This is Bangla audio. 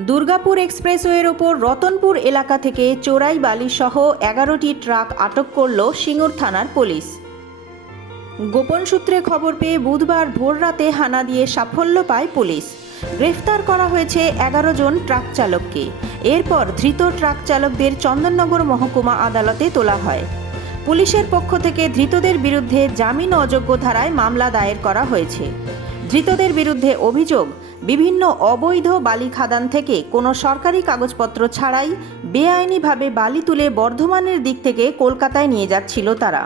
দুর্গাপুর এক্সপ্রেসওয়ের ওপর রতনপুর এলাকা থেকে চোরাই বালিসহ এগারোটি ট্রাক আটক করল সিঙ্গুর থানার পুলিশ। গোপন সূত্রে খবর পেয়ে বুধবার ভোররাতে হানা দিয়ে সাফল্য পায় পুলিশ। গ্রেফতার করা হয়েছে এগারো জন ট্রাক চালককে। এরপর ধৃত ট্রাক চালকদের চন্দননগর মহকুমা আদালতে তোলা হয়। পুলিশের পক্ষ থেকে ধৃতদের বিরুদ্ধে জামিন অযোগ্য ধারায় মামলা দায়ের করা হয়েছে। ধৃতদের বিরুদ্ধে অভিযোগ, বিভিন্ন অবৈধ বালি খাদান থেকে কোনো সরকারি কাগজপত্র ছাড়াই বেআইনিভাবে বালি তুলে বর্ধমানের দিক থেকে কলকাতায় নিয়ে যাচ্ছিল তারা।